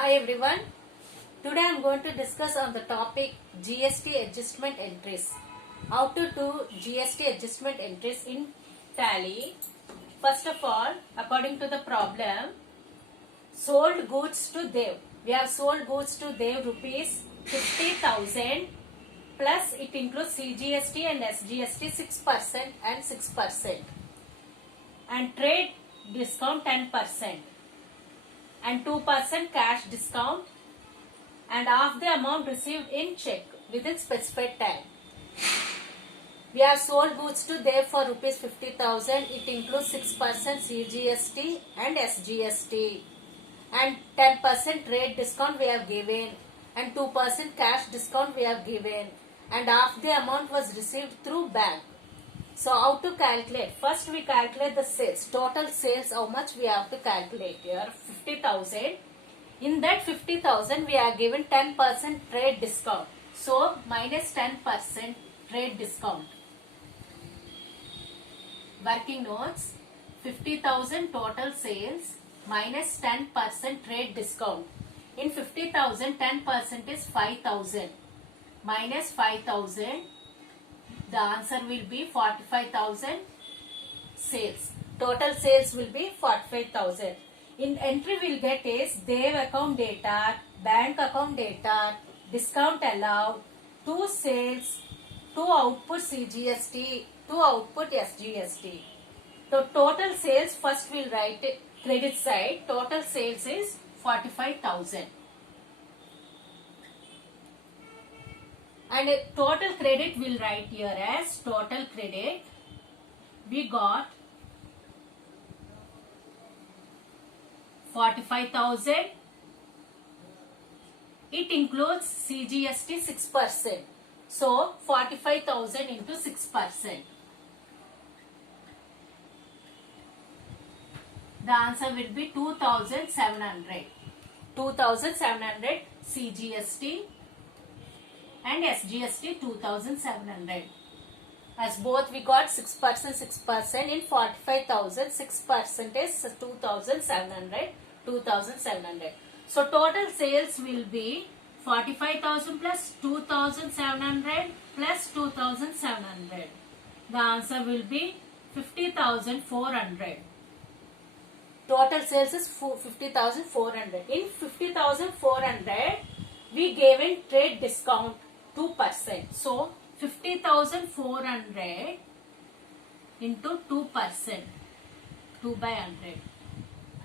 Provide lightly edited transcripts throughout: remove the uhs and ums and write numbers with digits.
Hi everyone. Today I am going to discuss on the topic GST adjustment entries. How to do GST adjustment entries in Tally. First of all, according to the problem, sold goods to Dev. We have sold goods to Dev rupees 50,000 plus it includes CGST and SGST 6% and 6% and trade discount 10%. And 2% cash discount and half the amount received in check within specified time. We have sold goods to Dev for rupees 50,000. It includes 6% CGST and SGST and 10% trade discount we have given and 2% cash discount we have given and half the amount was received through bank. So how to calculate? First we calculate the sales. Total sales, how much we have to calculate here? 50,000. In that 50,000 we are given 10% trade discount. So minus 10% trade discount. Working notes. 50,000 total sales minus 10% trade discount. In 50,000 10% is 5,000 minus 5,000. The answer will be 45,000 sales. Total sales will be 45,000. In entry we will get is Dev account data, bank account data, discount allowed, 2 sales, 2 output CGST, 2 output SGST. So total sales first we will write credit side. Total sales is 45,000. And total credit we'll write here as total credit. We got 45,000. It includes CGST 6%. So 45,000 into 6%. The answer will be 2,700. 2,700 CGST. And SGST 2,700. As both we got 6%, 6%. In 45,000, 6% is 2,700, 2,700. So total sales will be 45,000 plus 2,700 plus 2,700. The answer will be 50,400. Total sales is 50,400. In 50,400, we gave in trade discount 2%. So 50,400 into 2%, 2 by 100.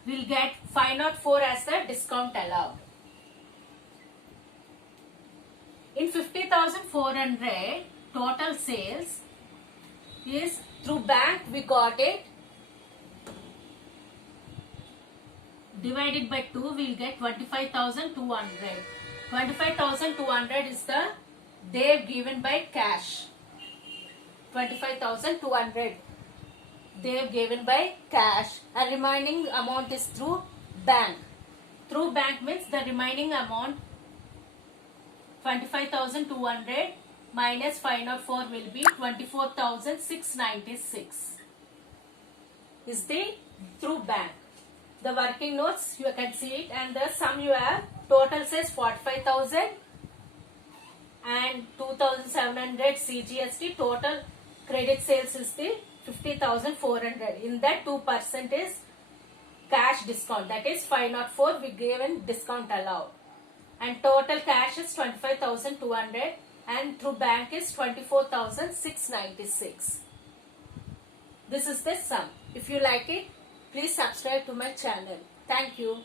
We'll get 504 as the discount allowed. In 50,400, total sales is through bank we got it. Divided by 2, we'll get 25,200. 25,200 is the Dev given by cash. 25,200 Dev given by cash and remaining amount is through bank. Through bank means the remaining amount 25,200 minus 504 will be 24,696 is the through bank. The working notes you can see it and the sum you have. Total says 45,000 and 2,700 CGST. Total credit sales is the 50,400. In that 2% is cash discount. That is 504 we given discount allowed. And total cash is 25,200 and through bank is 24,696. This is the sum. If you like it, please subscribe to my channel. Thank you.